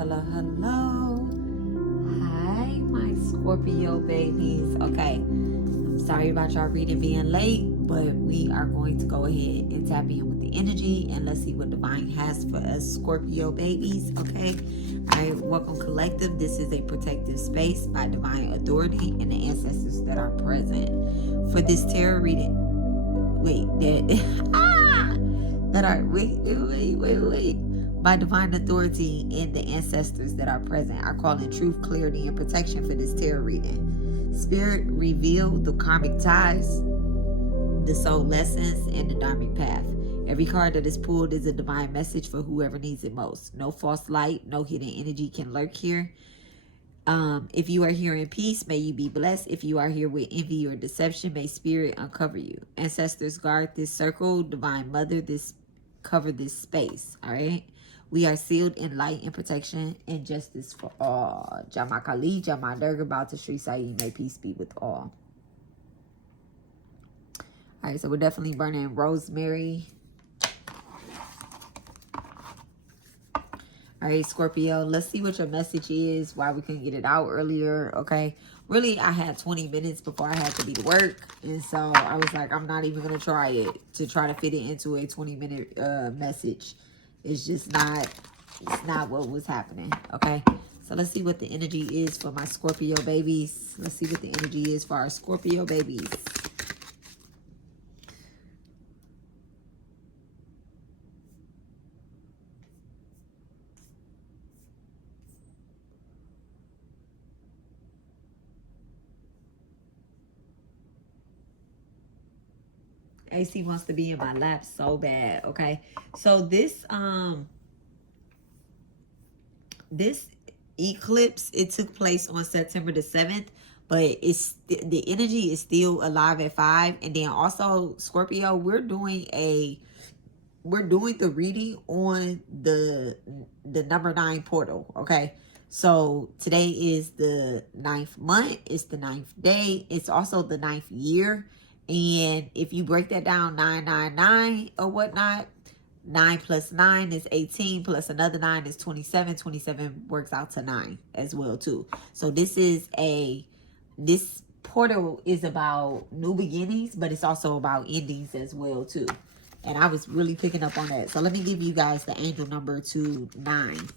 hello. Hi, my Scorpio babies. Okay, sorry about y'all reading being late, but we are going to go ahead and tap in with the energy and let's see what Divine has for us Scorpio babies. Okay, all right, welcome collective. This is a protective space by Divine Authority and the ancestors that are present for this tarot reading. By Divine Authority and the ancestors that are present are calling truth, clarity, and protection for this tarot reading. Spirit, reveal the karmic ties, the soul lessons, and the dharmic path. Every card that is pulled is a divine message for whoever needs it most. No false light, no hidden energy can lurk here. If you are here in peace, may you be blessed. If you are here with envy or deception, may spirit uncover you. Ancestors guard this circle. Divine Mother, cover this space. All right. We are sealed in light and protection and justice for all. Jama Kali, Jama Durga, Bauta Sri Sai, may peace be with all. All right, so we're definitely burning rosemary. All right, Scorpio, let's see what your message is, why we couldn't get it out earlier, okay? Really, I had 20 minutes before I had to be to work, and so I was like, I'm not even going to try to fit it into a 20-minute message. It's just not, it's not what was happening, okay? So let's see what the energy is for my Scorpio babies. Let's see what the energy is for our Scorpio babies. AC wants to be in my lap so bad, okay? So this eclipse, it took place on September the 7th, but it's the energy is still alive at 5. And then also, Scorpio, we're doing the reading on the number 9 portal, okay? So today is the 9th month, it's the 9th day, it's also the 9th year. And if you break that down, 999 or whatnot, 9 plus 9 is 18, plus another 9 is 27. 27 works out to 9 as well too. So this portal is about new beginnings, but it's also about endings as well too. And I was really picking up on that. So let me give you guys the angel number to 9.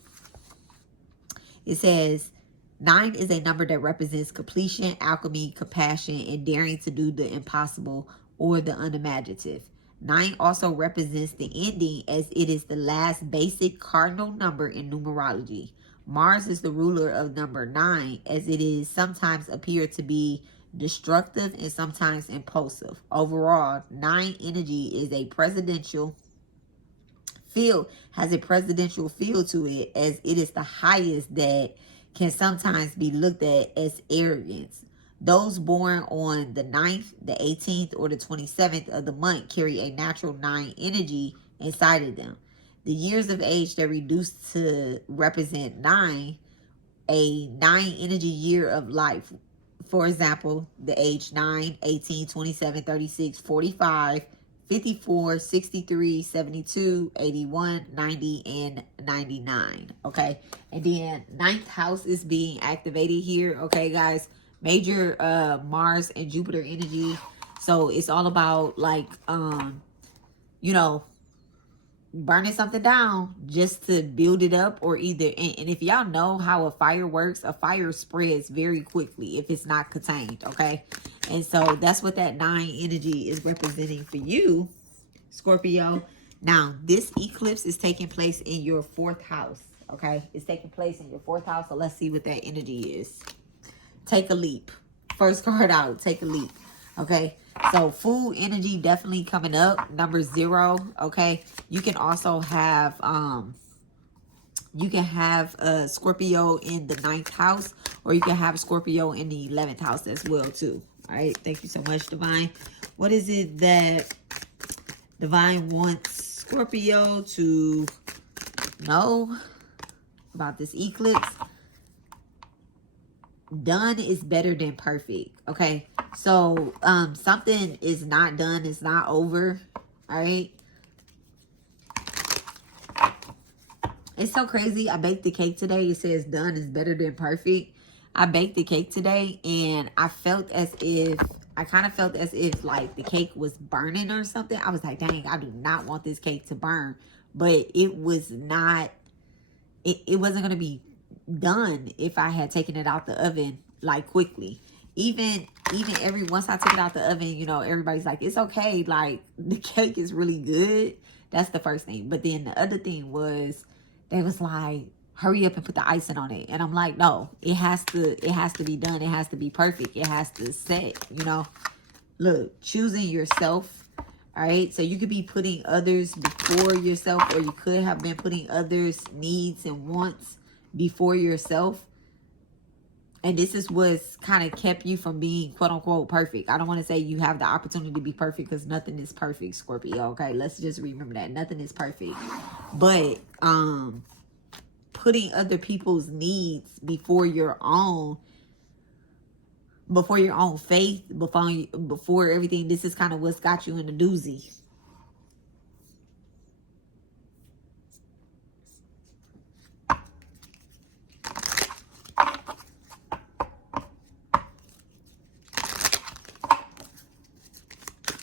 It says 9 is a number that represents completion, alchemy, compassion, and daring to do the impossible or the unimaginative. 9 also represents the ending, as it is the last basic cardinal number in numerology. Mars is the ruler of number 9, as it is sometimes appeared to be destructive and sometimes impulsive. Overall, 9 energy is a presidential feel, has a presidential feel to it, as it is the highest that can sometimes be looked at as arrogance. Those born on the 9th, the 18th, or the 27th of the month carry a natural 9 energy inside of them. The years of age that reduce to represent 9, a 9 energy year of life. For example, the age 9, 18, 27, 36, 45, 54, 63, 72, 81, 90, and 99. Okay. And then 9th house is being activated here. Okay, guys. Major Mars and Jupiter energy. So it's all about like, you know, burning something down just to build it up, or either, and if y'all know how a fire works, a fire spreads very quickly if it's not contained, okay? And so that's what that 9 energy is representing for you, Scorpio. Now, this eclipse is taking place in your 4th house, okay? It's taking place in your 4th house, so let's see what that energy is. Take a leap. First card out, take a leap, okay? So food energy definitely coming up. Number 0, okay? You can also have Scorpio in the 9th house, or you can have Scorpio in the 11th house as well too. All right, thank you so much, Divine. What is it that Divine wants Scorpio to know about this eclipse? Done is better than perfect, okay? So something is not done, it's not over, all right? It's so crazy. I baked the cake today. It says done is better than perfect. I baked the cake today and I felt as if, I kind of felt as if like the cake was burning or something. I was like, dang, I do not want this cake to burn. But it was not, it wasn't going to be done if I had taken it out the oven like quickly. Even once I took it out the oven, you know, everybody's like, it's okay. Like the cake is really good. That's the first thing. But then the other thing was, they was like, hurry up and put the icing on it. And I'm like, no, it has to be done. It has to be perfect. It has to set, you know. Look, choosing yourself. All right. So you could be putting others before yourself, or you could have been putting others' needs and wants before yourself. And this is what's kind of kept you from being quote unquote perfect. I don't want to say you have the opportunity to be perfect, because nothing is perfect, Scorpio. Okay, let's just remember that. Nothing is perfect. But putting other people's needs before your own faith, before everything, this is kind of what's got you in the doozy.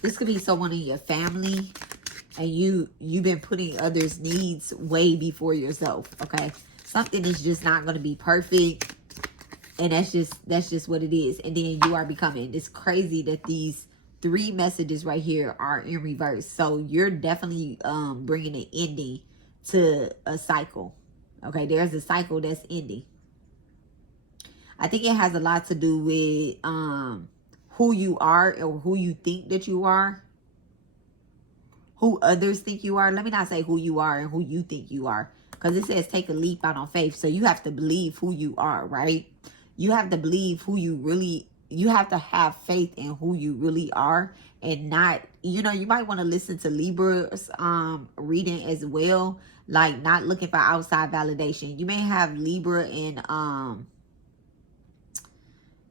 This could be someone in your family, and you've been putting others' needs way before yourself. Okay, something is just not going to be perfect, and that's just what it is. And then you are becoming. It's crazy that these 3 messages right here are in reverse. So you're definitely bringing an ending to a cycle. Okay, there's a cycle that's ending. I think it has a lot to do with who you are, or who you think that you are, who others think you are. Let me not say who you are and who you think you are, because it says take a leap out on faith. So you have to believe who you are, right? You have to believe who you really, you have to have faith in who you really are, and not, you know, you might want to listen to Libra's reading as well, like not looking for outside validation. You may have Libra in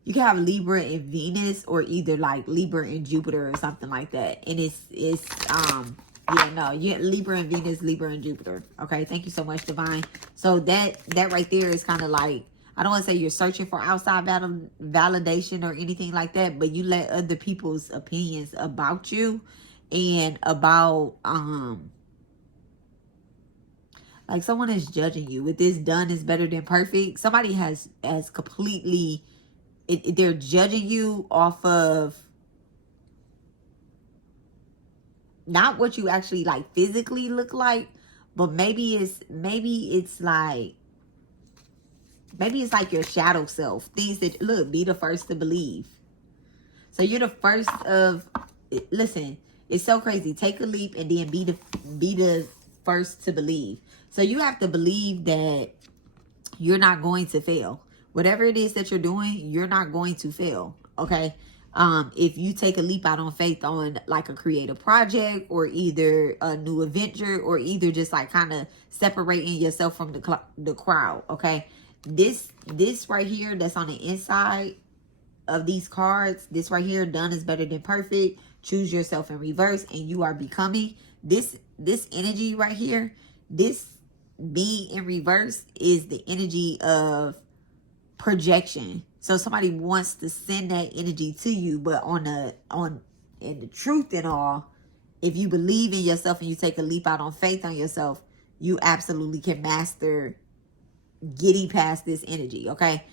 you can have Libra in Venus, or either like Libra in Jupiter or something like that. And it's yeah, no, you Libra in Venus, Libra in Jupiter. Okay, thank you so much, Divine. So that right there is kind of like, I don't want to say you're searching for outside validation or anything like that, but you let other people's opinions about you and about like someone is judging you with this done is better than perfect. Somebody has completely, they're judging you off of not what you actually like physically look like, but maybe it's like your shadow self, things that, look, be the first to believe. So you're the first of, listen, it's so crazy. Take a leap and then be the first to believe. So you have to believe that you're not going to fail. Whatever it is that you're doing, you're not going to fail. Okay. If you take a leap out on faith on like a creative project, or either a new adventure, or either just like kind of separating yourself from the crowd. Okay. This right here that's on the inside of these cards, this right here, done is better than perfect. Choose yourself in reverse, and you are becoming. This energy right here, this being in reverse is the energy of projection. So somebody wants to send that energy to you, but in the truth and all, if you believe in yourself and you take a leap out on faith on yourself, you absolutely can master getting past this energy. Okay.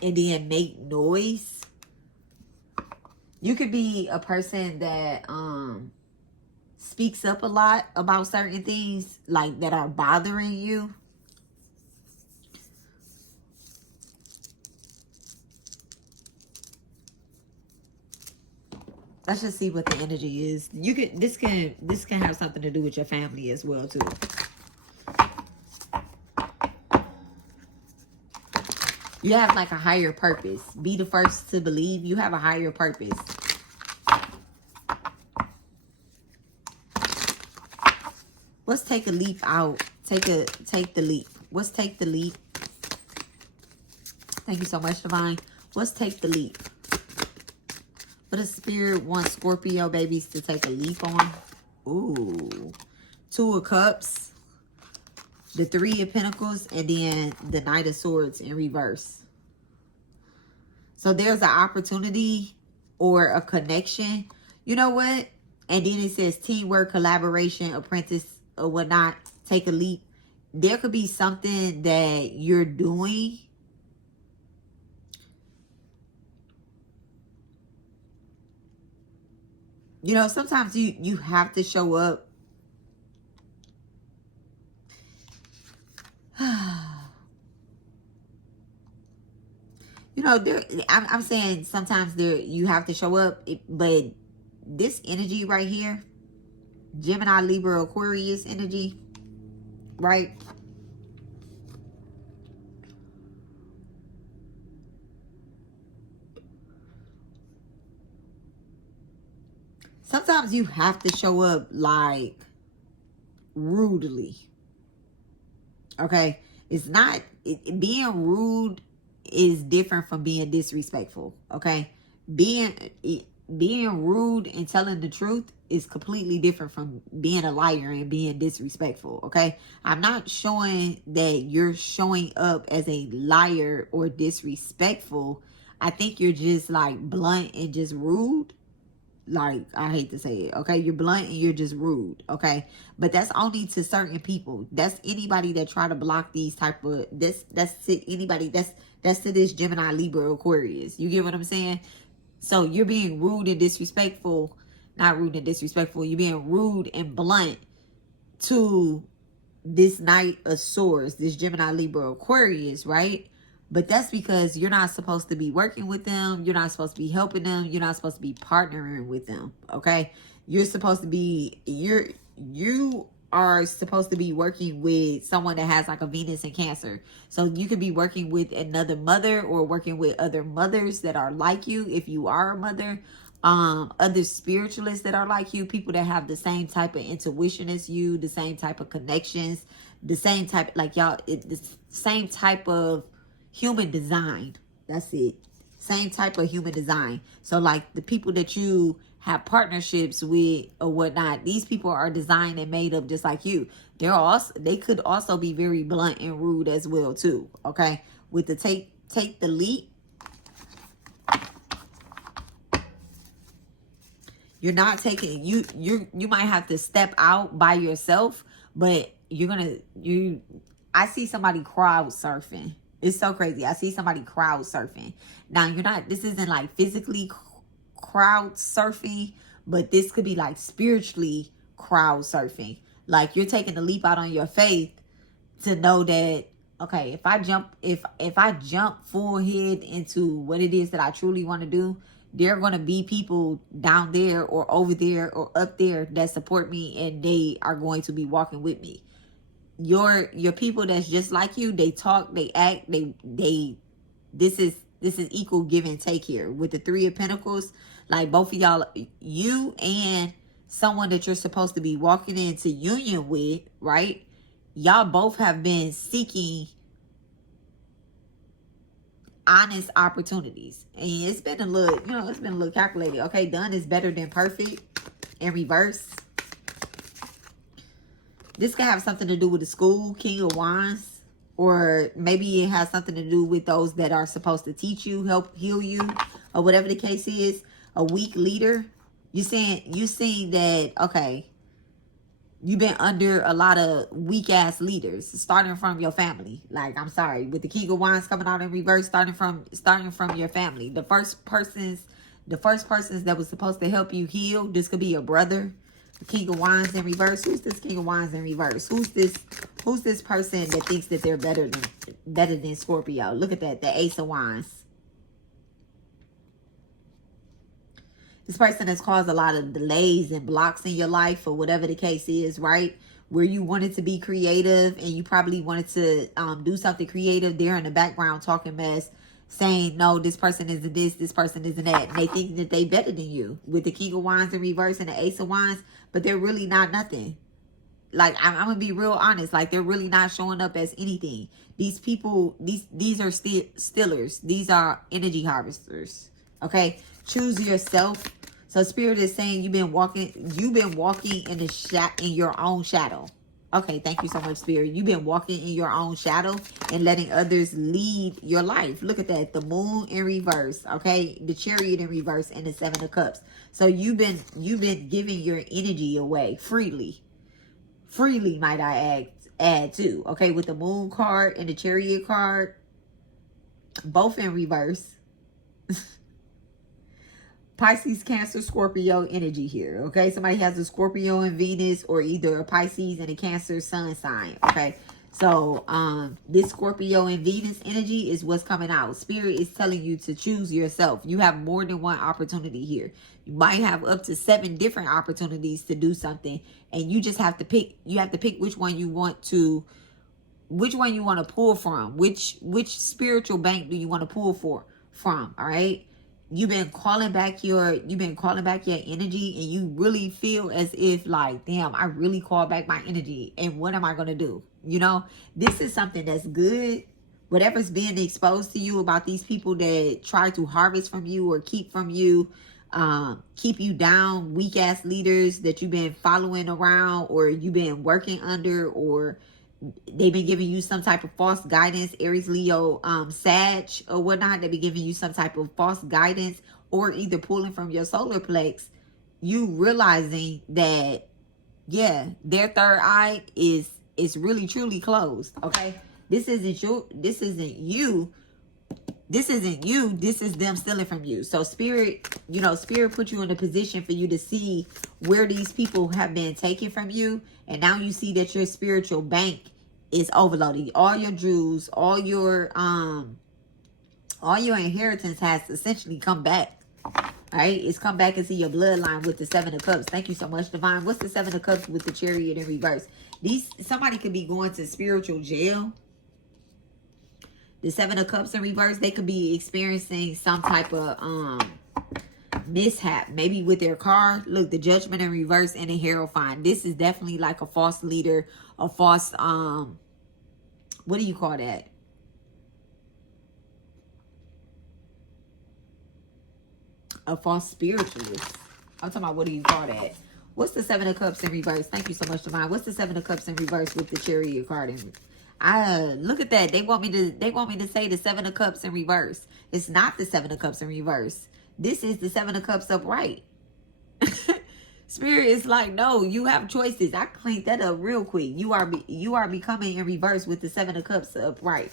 And then make noise. You could be a person that speaks up a lot about certain things like that are bothering you. Let's just see what the energy is. This can have something to do with your family as well too. You have like a higher purpose. Be the first to believe you have a higher purpose. Let's take a leap out. Take the leap. Let's take the leap. Thank you so much, Divine. Let's take the leap. What does Spirit want Scorpio babies to take a leap on? Ooh. 2 of Cups, the 3 of Pentacles, and then the Knight of Swords in reverse. So there's an opportunity or a connection. You know what? And then it says teamwork, collaboration, apprentice, or whatnot. Take a leap. There could be something that you're doing. You know, sometimes you have to show up. You know, I'm saying sometimes you have to show up, but this energy right here, Gemini, Libra, Aquarius energy, right? Sometimes you have to show up like rudely. Okay? It's not, being rude is different from being disrespectful. Okay? Being rude and telling the truth is completely different from being a liar and being disrespectful. Okay? I'm not showing that you're showing up as a liar or disrespectful. I think you're just like blunt and just rude. Like, I hate to say it, okay? You're blunt and you're just rude, okay? But that's only to certain people. That's anybody that try to block these type of, that's to anybody, that's to this Gemini, Libra, Aquarius. You get what I'm saying? So you're being rude and disrespectful, not rude and disrespectful, you're being rude and blunt to this Knight of Swords, this Gemini, Libra, Aquarius, right? But that's because you're not supposed to be working with them. You're not supposed to be helping them. You're not supposed to be partnering with them. Okay? You're supposed to be, you are supposed to be working with someone that has like a Venus in Cancer. So you could be working with another mother or working with other mothers that are like you if you are a mother. Other spiritualists that are like you, people that have the same type of intuition as you, the same type of connections, the same type, like y'all, the same type of human design. That's it. Same type of human design. So like the people that you have partnerships with or whatnot, these people are designed and made up just like you. They could also be very blunt and rude as well too. Okay. With the take the leap. You're not taking, you might have to step out by yourself, but I see somebody crowd surfing. It's so crazy. I see somebody crowd surfing. Now, this isn't like physically crowd surfing, but this could be like spiritually crowd surfing. Like you're taking a leap out on your faith to know that, okay, if I jump full head into what it is that I truly want to do, there are going to be people down there or over there or up there that support me, and they are going to be walking with me. Your people that's just like you, they talk, they act, this is equal give and take here. With the 3 of Pentacles, like both of y'all, you and someone that you're supposed to be walking into union with, right? Y'all both have been seeking honest opportunities, and it's been a little calculated. Okay, done is better than perfect in reverse. This could have something to do with the school, King of Wands, or maybe it has something to do with those that are supposed to teach you, help heal you, or whatever the case is. A weak leader. You seeing that, okay, you've been under a lot of weak ass leaders, starting from your family. Like, I'm sorry, with the King of Wands coming out in reverse, starting from your family. The first persons that was supposed to help you heal. This could be your brother. The King of Wands in reverse. Who's this King of Wands in reverse? Who's this person that thinks that they're better than Scorpio? Look at that, the Ace of Wands. This person has caused a lot of delays and blocks in your life, or whatever the case is, right? Where you wanted to be creative and you probably wanted to do something creative. They're in the background talking mess, saying, no, this person isn't this person isn't that. And they think that they better than you with the King of Wands in reverse and the Ace of Wands, but they're really not nothing. Like, I'm going to be real honest. Like, they're really not showing up as anything. These people, these are stealers. These are energy harvesters. Okay? Choose yourself. So Spirit is saying you've been walking in in your own shadow. Okay, thank you so much, Spirit. You've been walking in your own shadow and letting others lead your life. Look at that. The Moon in reverse. Okay, the Chariot in reverse and the Seven of Cups. So you've been giving your energy away freely. Freely, might I add too. Okay, with the Moon card and the Chariot card, both in reverse. Pisces, Cancer, Scorpio energy here. Okay, somebody has a Scorpio and Venus, or either a Pisces and a Cancer sun sign. Okay, so this Scorpio and Venus energy is what's coming out. Spirit is telling you to choose yourself. You have more than one opportunity here. You might have up to 7 different opportunities to do something, and you just have to pick. You have to pick which one you want to pull from. Which spiritual bank do you want to pull from? All right. You've been calling back your energy, and you really feel as if like, damn, I really called back my energy, and what am I going to do? You know, this is something that's good. Whatever's being exposed to you about these people that try to harvest from you or keep from you, keep you down, weak ass leaders that you've been following around, or you've been working under, or they've been giving you some type of false guidance. Aries, Leo, Sag, or whatnot. They've been giving you some type of false guidance, or either pulling from your solar plex. You realizing that, yeah, their third eye is really truly closed. Okay, this isn't you. This isn't you. This is them stealing from you. So Spirit put you in a position for you to see where these people have been taken from you, and now you see that your spiritual bank is overloaded. All your jewels, all your inheritance has essentially come back. All right, it's come back into your bloodline with the Seven of Cups. Thank you so much, Divine. What's the Seven of Cups with the Chariot in reverse? Somebody could be going to spiritual jail. The Seven of Cups in reverse, they could be experiencing some type of mishap, maybe with their car. Look, the Judgment in reverse and the Hierophant. This is definitely like a false leader, a false what do you call that? A false spiritualist. I'm talking about, what do you call that? What's the Seven of Cups in reverse? Thank you so much, Divine. What's the Seven of Cups in reverse with the Chariot card in? Look at that. They want me to say the Seven of Cups in reverse. It's not the Seven of Cups in reverse. This is the Seven of Cups upright. Spirit is like, no, you have choices. I cleaned that up real quick. You are becoming in reverse with the Seven of Cups upright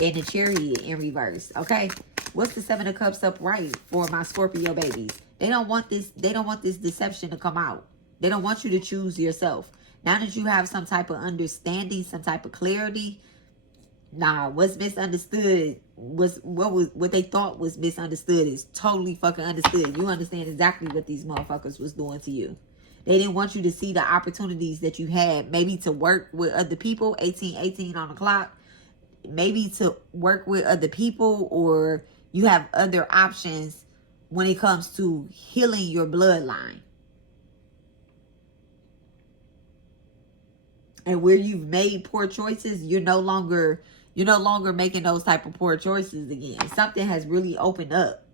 and the Chariot in reverse. Okay, what's the Seven of Cups upright for my Scorpio babies? They don't want this. They don't want this deception to come out. They don't want you to choose yourself. Now that you have some type of understanding, some type of clarity, nah, what's misunderstood was what they thought was misunderstood is totally fucking understood. You understand exactly what these motherfuckers was doing to you. They didn't want you to see the opportunities that you had, maybe to work with other people. 18 on the clock. Maybe to work with other people, or you have other options when it comes to healing your bloodline. And where you've made poor choices, you're no longer making those type of poor choices again. Something has really opened up.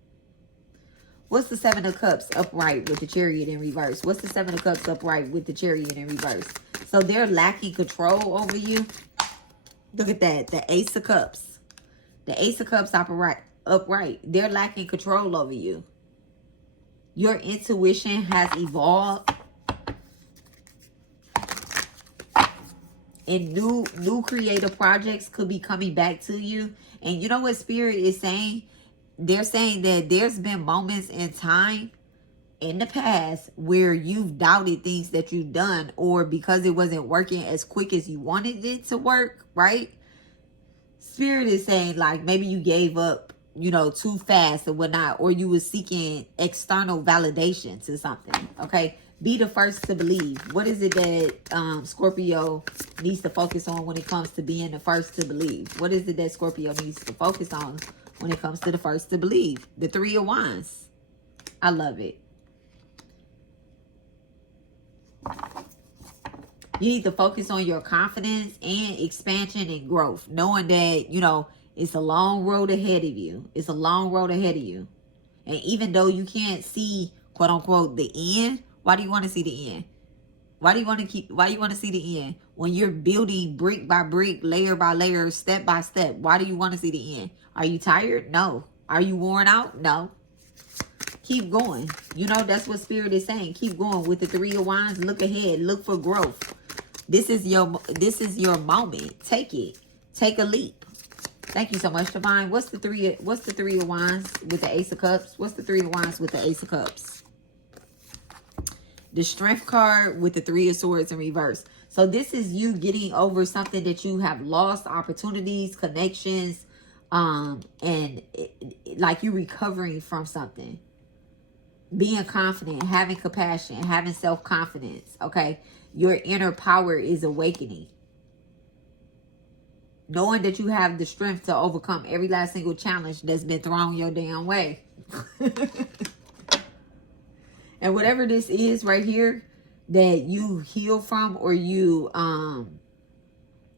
What's the Seven of Cups upright with the Chariot in reverse? What's the Seven of Cups upright with the Chariot in reverse? So they're lacking control over you. Look at that. The Ace of Cups. The Ace of Cups upright. They're lacking control over you. Your intuition has evolved. And new creative projects could be coming back to you. And you know what Spirit is saying? They're saying that there's been moments in time in the past where you've doubted things that you've done, or because it wasn't working as quick as you wanted it to work, right? Spirit is saying like maybe you gave up, too fast or whatnot, or you were seeking external validation to something, okay? Be the first to believe. What is it that Scorpio needs to focus on when it comes to being the first to believe? What is it that Scorpio needs to focus on when it comes to the first to believe? The Three of Wands. I love it. You need to focus on your confidence and expansion and growth. Knowing that, it's a long road ahead of you. It's a long road ahead of you. And even though you can't see, quote unquote, the end, why do you want to see the end? Why do you want to see the end? When you're building brick by brick, layer by layer, step by step, why do you want to see the end? Are you tired? No. Are you worn out? No. Keep going. You know, that's what Spirit is saying. Keep going with the Three of Wands. Look ahead. Look for growth. This is your moment. Take it. Take a leap. Thank you so much, Divine. What's the three of Wands with the Ace of Cups? What's the Three of Wands with the Ace of Cups? The Strength card with the Three of Swords in reverse. So this is you getting over something that you have lost, opportunities, connections, like you recovering from something. Being confident, having compassion, having self-confidence, okay? Your inner power is awakening. Knowing that you have the strength to overcome every last single challenge that's been thrown your damn way. And whatever this is right here that you heal from, or you,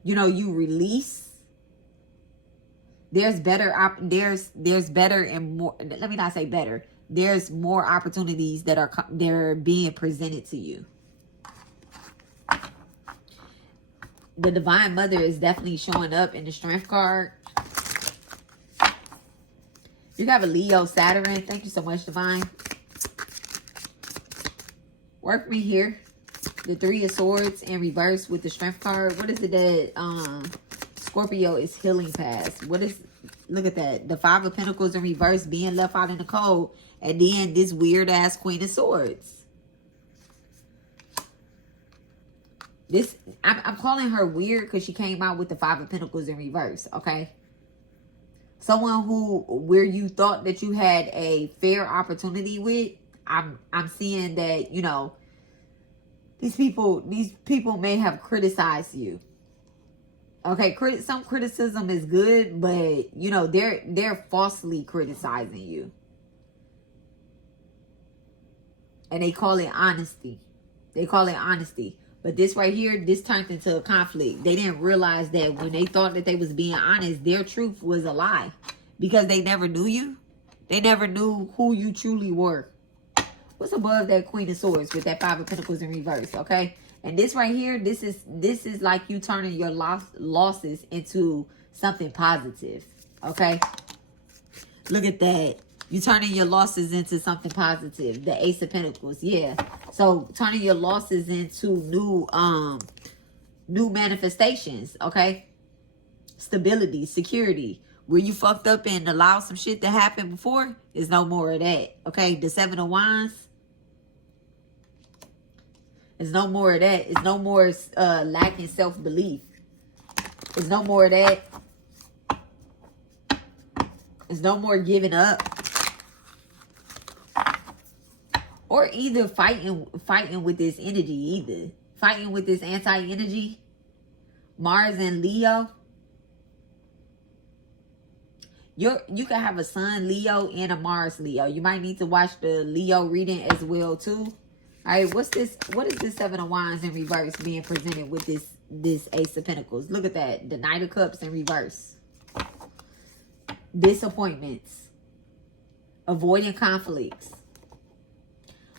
you release, there's better, there's better and more, let me not say better. There's more opportunities that they're being presented to you. The Divine Mother is definitely showing up in the Strength card. You have a Leo Saturn. Thank you so much, Divine. Work me here. The Three of Swords in reverse with the Strength card. What is it that Scorpio is healing past? What is, look at that. The Five of Pentacles in reverse, being left out in the cold. And then this weird ass Queen of Swords. This, I'm calling her weird because she came out with the Five of Pentacles in reverse, okay? Someone where you thought that you had a fair opportunity with, I'm seeing that, you know, these people may have criticized you. Okay, some criticism is good, but you know, they're falsely criticizing you. And they call it honesty. They call it honesty. But this right here, this turned into a conflict. They didn't realize that when they thought that they was being honest, their truth was a lie. Because they never knew you. They never knew who you truly were. What's above that Queen of Swords with that Five of Pentacles in reverse, okay? And this right here, this is like you turning your losses into something positive, okay? Look at that. You turning your losses into something positive. The Ace of Pentacles, yeah. So turning your losses into new manifestations, okay? Stability, security. Where you fucked up and allowed some shit to happen before, is no more of that, okay? The Seven of Wands. There's no more of that. It's no more lacking self-belief. There's no more of that. There's no more giving up. Or either fighting with this energy either. Fighting with this anti-energy. Mars and Leo. You can have a Sun Leo and a Mars Leo. You might need to watch the Leo reading as well too. All right, what is this Seven of Wands in reverse being presented with this Ace of Pentacles? Look at that. The Knight of Cups in reverse. Disappointments. Avoiding conflicts.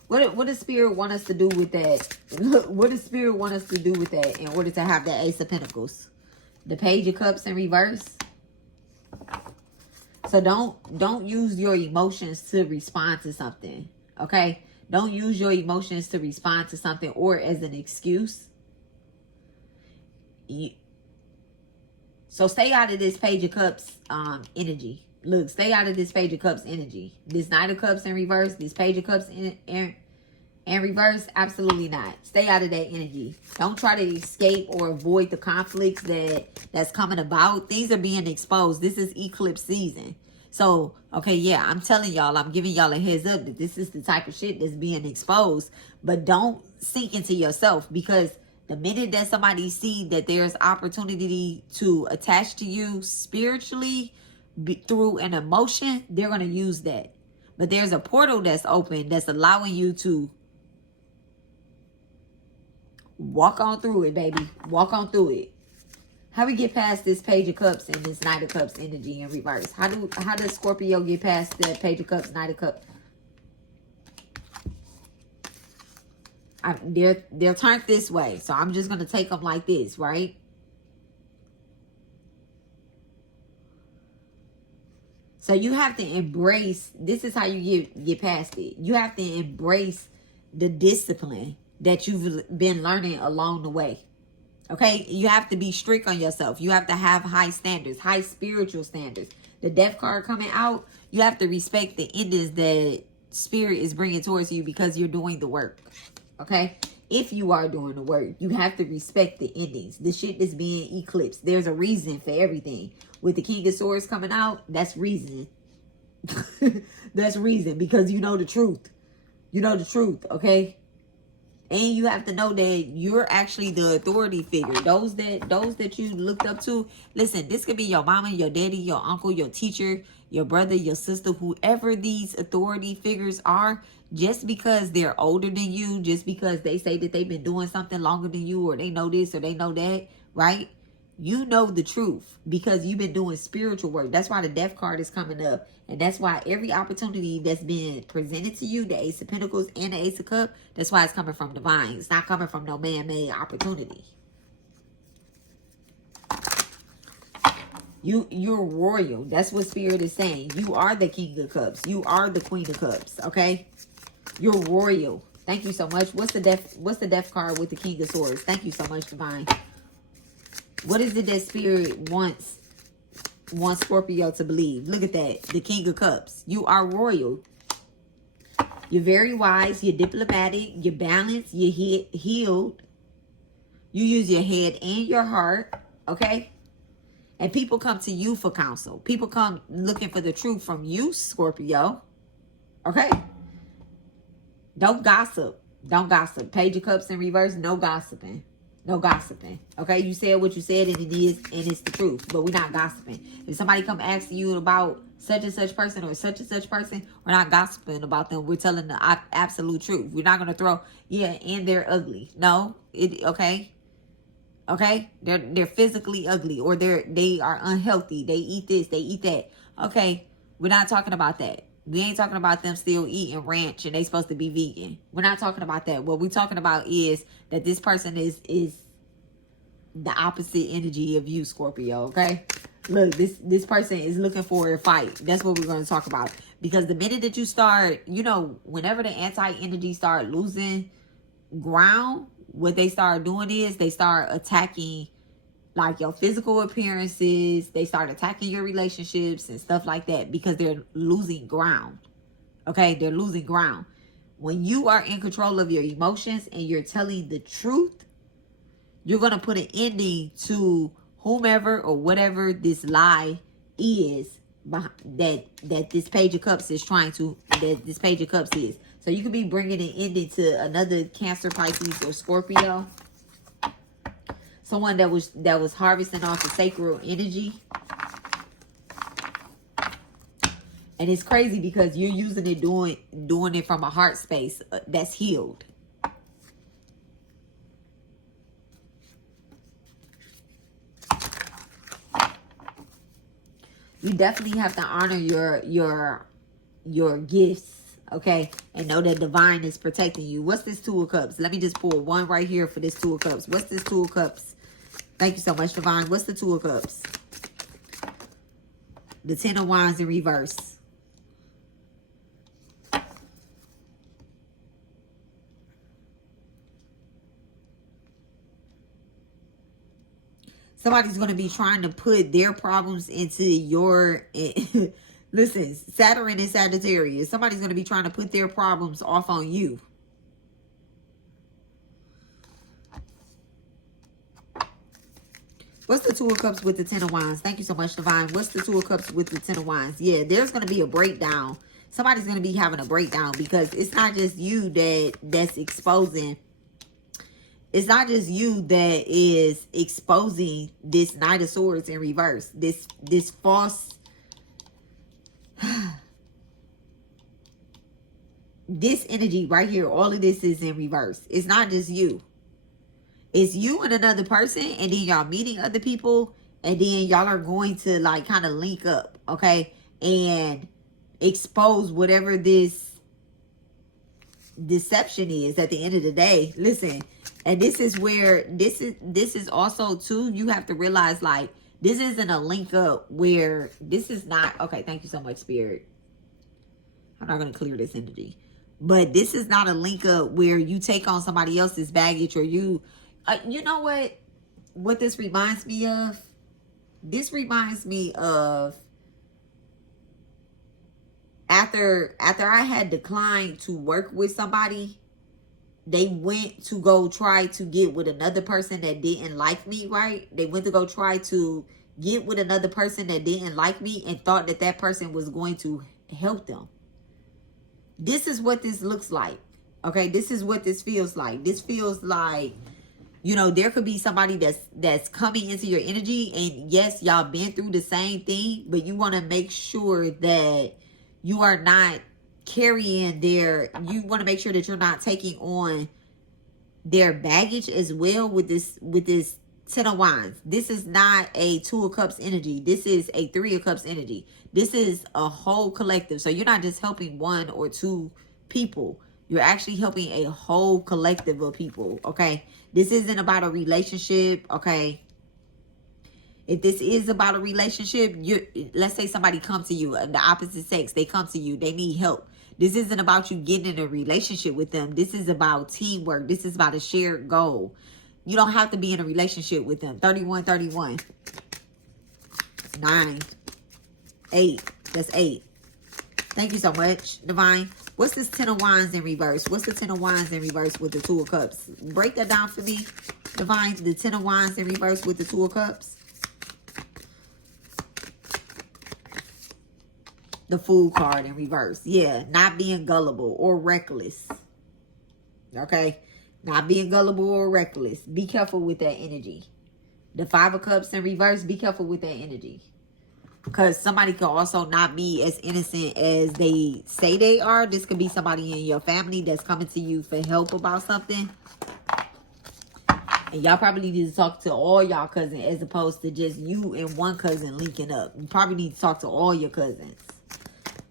What does Spirit want us to do with that? What does Spirit want us to do with that in order to have that Ace of Pentacles? The Page of Cups in reverse. So don't use your emotions to respond to something, okay? Don't use your emotions to respond to something or as an excuse. So stay out of this Page of Cups energy. Look, stay out of this Page of Cups energy. This Knight of Cups in reverse, this Page of Cups in reverse, absolutely not. Stay out of that energy. Don't try to escape or avoid the conflicts that's coming about. Things are being exposed. This is eclipse season. So, okay, yeah, I'm telling y'all, I'm giving y'all a heads up that this is the type of shit that's being exposed. But don't sink into yourself, because the minute that somebody see that there's opportunity to attach to you spiritually through an emotion, they're going to use that. But there's a portal that's open that's allowing you to walk on through it, baby. Walk on through it. How we get past this Page of Cups and this Knight of Cups energy in reverse? How does Scorpio get past the Page of Cups, Knight of Cups? They're turned this way, so I'm just going to take them like this, right? So you have to embrace, this is how you get past it. You have to embrace the discipline that you've been learning along the way. Okay? You have to be strict on yourself. You have to have high standards, high spiritual standards. The Death card coming out, you have to respect the endings that Spirit is bringing towards you because you're doing the work. Okay? If you are doing the work, you have to respect the endings. The shit that's being eclipsed. There's a reason for everything. With the King of Swords coming out, that's reason. That's reason, because you know the truth. You know the truth, okay? And you have to know that you're actually the authority figure. Those that you looked up to. Listen, this could be your mama, your daddy, your uncle, your teacher, your brother, your sister, whoever these authority figures are. Just because they're older than you, just because they say that they've been doing something longer than you, or they know this or they know that, right? You know the truth because you've been doing spiritual work. That's why the Death card is coming up. And that's why every opportunity that's been presented to you, the Ace of Pentacles and the Ace of Cups, that's why it's coming from divine. It's not coming from no man-made opportunity. You're royal. That's what Spirit is saying. You are the King of Cups. You are the Queen of Cups, okay? You're royal. Thank you so much. What's the Death card with the King of Swords? Thank you so much, divine. What is it that Spirit wants Scorpio to believe? Look at that. The King of Cups. You are royal. You're very wise. You're diplomatic. You're balanced. You're healed. You use your head and your heart. Okay? And people come to you for counsel. People come looking for the truth from you, Scorpio. Okay? Don't gossip. Don't gossip. Page of Cups in reverse. No gossiping. No gossiping. Okay? You said what you said, and it is, and it's the truth. But we're not gossiping. If somebody come asking you about such and such person or such and such person, we're not gossiping about them. We're telling the absolute truth. We're not going to throw, yeah, and they're ugly. No. Okay? Okay? They're physically ugly, or they are unhealthy. They eat this, they eat that. Okay? We're not talking about that. We ain't talking about them still eating ranch and they supposed to be vegan. We're not talking about that. What we're talking about is that this person is the opposite energy of you, Scorpio, okay? Look, this person is looking for a fight. That's what we're going to talk about. Because the minute that you start, you know, whenever the anti-energy start losing ground, what they start doing is they start attacking like your physical appearances. They start attacking your relationships and stuff like that because they're losing ground. Okay, they're losing ground. When you are in control of your emotions and you're telling the truth, you're going to put an ending to whomever or whatever this lie is that this Page of Cups is trying to, that this Page of Cups is. So you could be bringing an ending to another Cancer, Pisces, or Scorpio. Someone that was harvesting off the sacral energy. And it's crazy because you're using it, doing it from a heart space that's healed. You definitely have to honor your gifts, okay? And know that divine is protecting you. What's this Two of Cups? Let me just pull one right here for this Two of Cups. What's this Two of Cups? Thank you so much, divine. What's the Two of Cups? The Ten of Wands in reverse. Somebody's going to be trying to put their problems into your... Listen, Saturn and Sagittarius. Somebody's going to be trying to put their problems off on you. What's the Two of Cups with the Ten of Wands? Thank you so much, divine. What's the Two of Cups with the Ten of Wands? Yeah, there's going to be a breakdown. Somebody's going to be having a breakdown because it's not just you that's exposing. It's not just you that is exposing this Knight of Swords in reverse. This false... this energy right here, all of this is in reverse. It's not just you. It's you and another person, and then y'all meeting other people, and then y'all are going to like kind of link up, okay, and expose whatever this deception is at the end of the day. Listen, and this is where this is also too, you have to realize, like, this isn't a link up where this is not, okay, thank you so much, Spirit. I'm not going to clear this energy. But this is not a link up where you take on somebody else's baggage, or you know what this reminds me of? This reminds me of after I had declined to work with somebody, they went to go try to get with another person that didn't like me, right? They went to go try to get with another person that didn't like me and thought that that person was going to help them. This is what this looks like. Okay, this is what this feels like. This feels like, you know, there could be somebody that's coming into your energy, and yes, y'all been through the same thing, but you want to make sure that you are not carrying you want to make sure that you're not taking on their baggage as well with this 10 of Wands. This is not a 2 of Cups energy. This is a 3 of Cups energy. This is a whole collective. So you're not just helping 1 or 2 people. You're actually helping a whole collective of people, okay? This isn't about a relationship, okay? If this is about a relationship, let's say somebody comes to you, the opposite sex, they come to you, they need help. This isn't about you getting in a relationship with them. This is about teamwork. This is about a shared goal. You don't have to be in a relationship with them. 31, 31. 9. 8. That's 8. Thank you so much, Divine. What's this 10 of Wands in reverse? What's the 10 of Wands in reverse with the 2 of Cups? Break that down for me, Divine. The 10 of Wands in reverse with the 2 of Cups. The Fool card in reverse. Yeah, not being gullible or reckless. Okay? Not being gullible or reckless. Be careful with that energy. The 5 of Cups in reverse, be careful with that energy. Because somebody could also not be as innocent as they say they are. This could be somebody in your family that's coming to you for help about something. And y'all probably need to talk to all y'all cousins as opposed to just you and one cousin linking up. You probably need to talk to all your cousins.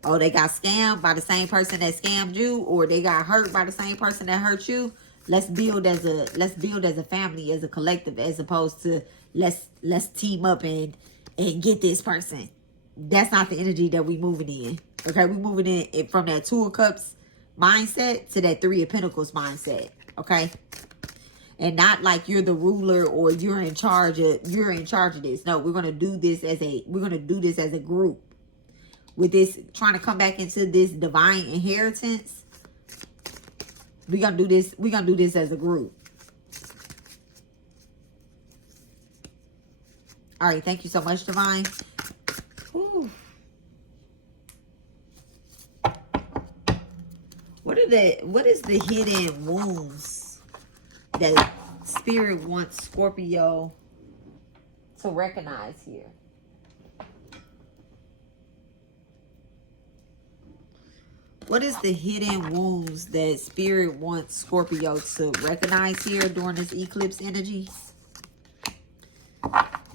Oh, they got scammed by the same person that scammed you, or they got hurt by the same person that hurt you. Let's build as a family, as a collective, as opposed to let's team up and get this person. That's not the energy that we moving in. Okay, we moving in from that 2 of Cups mindset to that 3 of Pentacles mindset. Okay, and not like you're the ruler or you're in charge of this. No, we're gonna do this as a group. With this, trying to come back into this divine inheritance, we're gonna do this as a group. All right, thank you so much, Divine. Whew. What is the hidden wounds that Spirit wants Scorpio to recognize here? What is the hidden wounds that Spirit wants Scorpio to recognize here during this eclipse energy?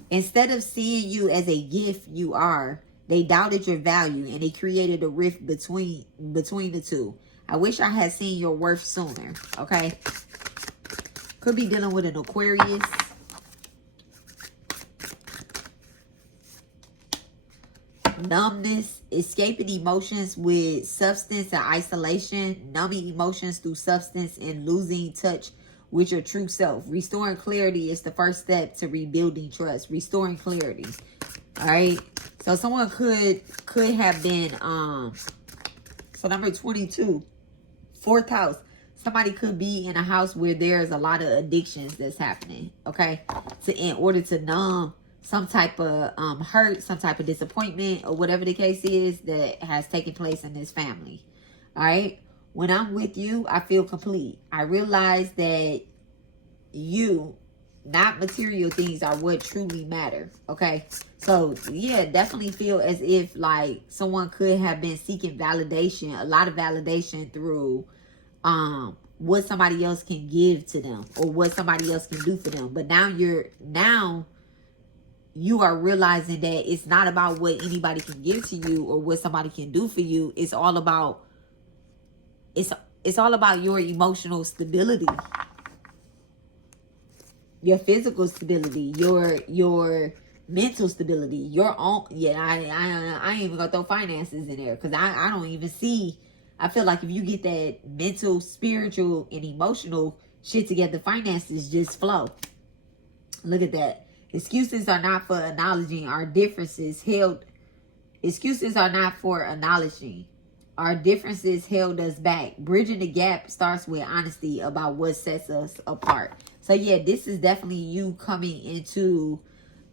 Instead of seeing you as a gift you are, they doubted your value and they created a rift between the two. I wish I had seen your worth sooner, okay? Could be dealing with an Aquarius. Numbness, escaping emotions with substance and isolation, numbing emotions through substance and losing touch with your true self. Restoring clarity is the first step to rebuilding trust. Restoring clarity. All right. So someone could have been so number 22, 4th house. Somebody could be in a house where there's a lot of addictions that's happening. Okay. In order to numb some type of hurt, some type of disappointment, or whatever the case is that has taken place in this family. All right. When I'm with you, I feel complete. I realize that you, not material things, are what truly matter. Okay. So yeah, definitely feel as if like someone could have been seeking validation, a lot of validation through what somebody else can give to them or what somebody else can do for them. But now you are realizing that it's not about what anybody can give to you or what somebody can do for you. It's all about your emotional stability, your physical stability, your mental stability, your own. Yeah, I ain't even gonna throw finances in there because I don't even see. I feel like if you get that mental, spiritual, and emotional shit together, finances just flow. Look at that. Excuses are not for acknowledging our differences held. Excuses are not for acknowledging our differences held us back. Bridging the gap starts with honesty about what sets us apart. So yeah, this is definitely you coming into,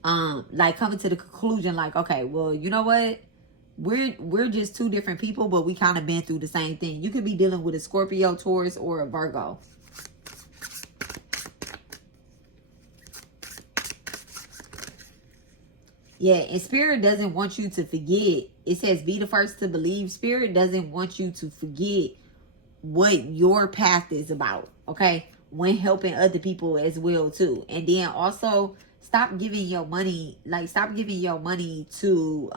like coming to the conclusion, like, okay, well, you know what? We're just two different people, but we kind of been through the same thing. You could be dealing with a Scorpio, Taurus, or a Virgo. Yeah, and Spirit doesn't want you to forget. It says be the first to believe. Spirit doesn't want you to forget what your path is about, okay? When helping other people as well too. And then also stop giving your money, to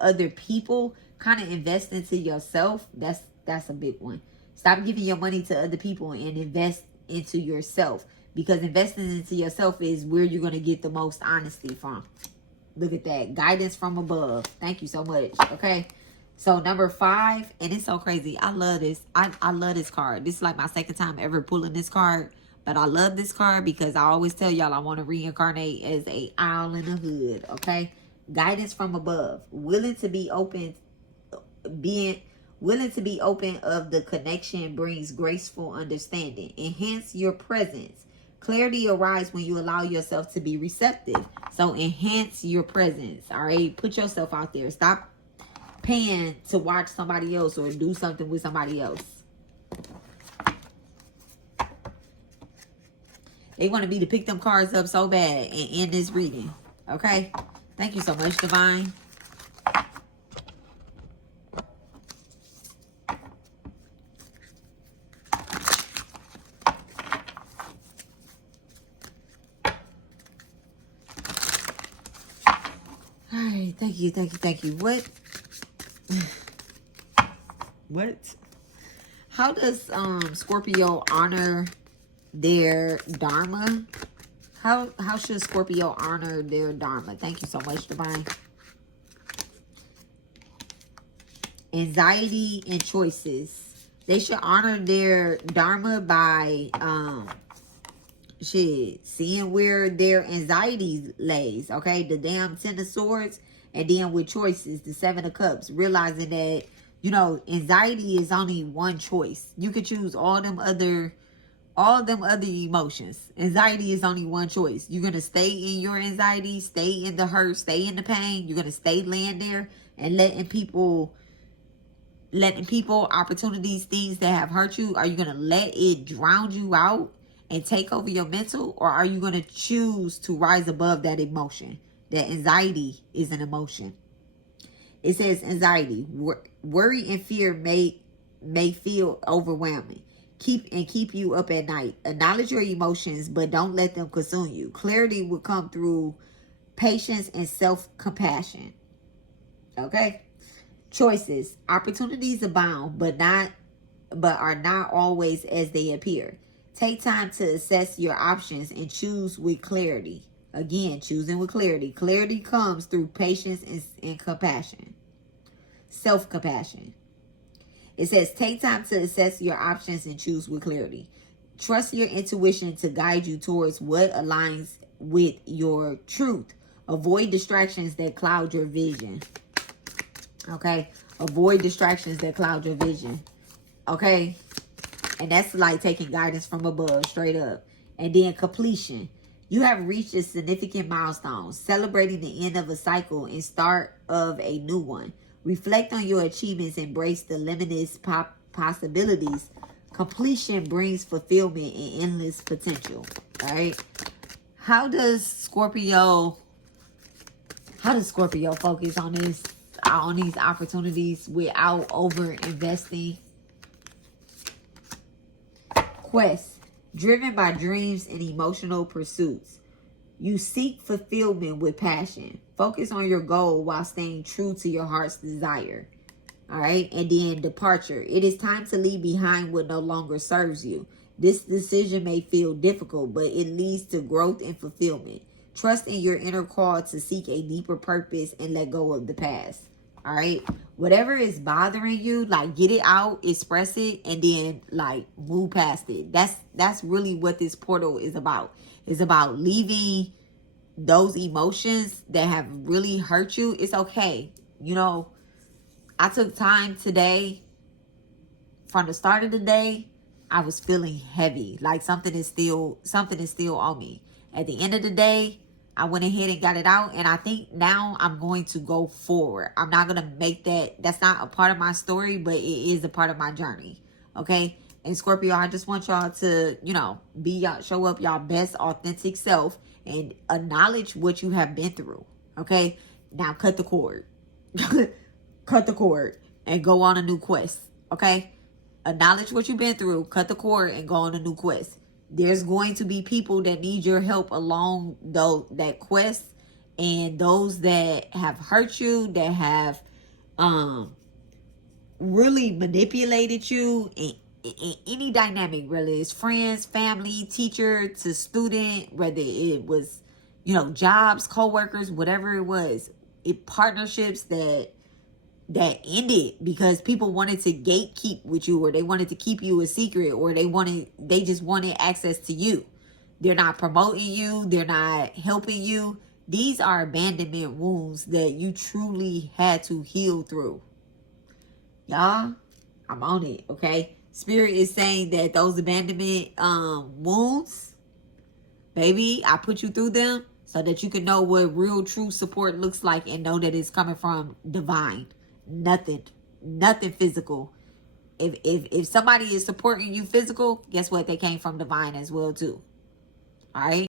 other people. Kind of invest into yourself. That's a big one. Stop giving your money to other people and invest into yourself, because investing into yourself is where you're going to get the most honesty from. Look at that. Guidance from above. Thank you so much. Okay. So number 5, and it's so crazy. I love this. I love this card. This is like my second time ever pulling this card. But I love this card because I always tell y'all I want to reincarnate as a owl in the hood. Okay. Guidance from above. Willing to be open of the connection brings graceful understanding. Enhance your presence. Clarity arises when you allow yourself to be receptive. So enhance your presence. All right. Put yourself out there. Stop paying to watch somebody else or do something with somebody else. They wanted me to pick them cards up so bad and end this reading. Okay. Thank you so much, Divine. Thank you. What? How does Scorpio honor their dharma? How should Scorpio honor their dharma? Thank you so much, Divine. Anxiety and choices. They should honor their dharma by seeing where their anxiety lays. Okay, the damn 10 of swords. And then with choices, the 7 of cups, realizing that, you know, anxiety is only one choice. You could choose all them other emotions. Anxiety is only one choice. You're going to stay in your anxiety, stay in the hurt, stay in the pain. You're going to stay laying there and letting people, opportunities, things that have hurt you. Are you going to let it drown you out and take over your mental? Or are you going to choose to rise above that emotion? That anxiety is an emotion. It says anxiety, worry and fear may feel overwhelming. Keep you up at night. Acknowledge your emotions, but don't let them consume you. Clarity will come through patience and self-compassion. Okay? Choices. Opportunities abound, but are not always as they appear. Take time to assess your options and choose with clarity. Again, choosing with clarity. Clarity comes through patience and compassion. Self-compassion. It says, take time to assess your options and choose with clarity. Trust your intuition to guide you towards what aligns with your truth. Avoid distractions that cloud your vision. Okay? Avoid distractions that cloud your vision. Okay? And that's like taking guidance from above, straight up. And then completion. You have reached a significant milestone, celebrating the end of a cycle and start of a new one. Reflect on your achievements, embrace the limitless possibilities. Completion brings fulfillment and endless potential. All right. How does Scorpio focus on these opportunities without over investing? Quest. Driven by dreams and emotional pursuits. You seek fulfillment with passion. Focus on your goal while staying true to your heart's desire. All right. And then departure. It is time to leave behind what no longer serves you. This decision may feel difficult, but it leads to growth and fulfillment. Trust in your inner call to seek a deeper purpose and let go of the past. All right. Whatever is bothering you, like, get it out, express it, and then like move past it. That's really what this portal is about. It's about leaving those emotions that have really hurt you. It's okay. You know, I took time today. From the start of the day, I was feeling heavy, like something is still on me. At the end of the day, I went ahead and got it out, and I think now I'm going to go forward. I'm not going to make that's not a part of my story, but it is a part of my journey. Okay? And Scorpio, I just want y'all to, you know, show up y'all best authentic self and acknowledge what you have been through. Okay? Now cut the cord. Cut the cord and go on a new quest. Okay? Acknowledge what you've been through, cut the cord, and go on a new quest. There's going to be people that need your help along that quest, and those that have hurt you, that have really manipulated you in any dynamic, whether it's friends, family, teacher to student, whether it was, you know, jobs, co-workers, whatever it was, partnerships that ended because people wanted to gatekeep with you, or they wanted to keep you a secret, or they just wanted access to you. They're not promoting you. They're not helping you. These are abandonment wounds that you truly had to heal through. Y'all, I'm on it, okay? Spirit is saying that those abandonment wounds, baby, I put you through them so that you can know what real true support looks like and know that it's coming from divine. Nothing physical. If somebody is supporting you physical, guess what? They came from divine as well too. All right.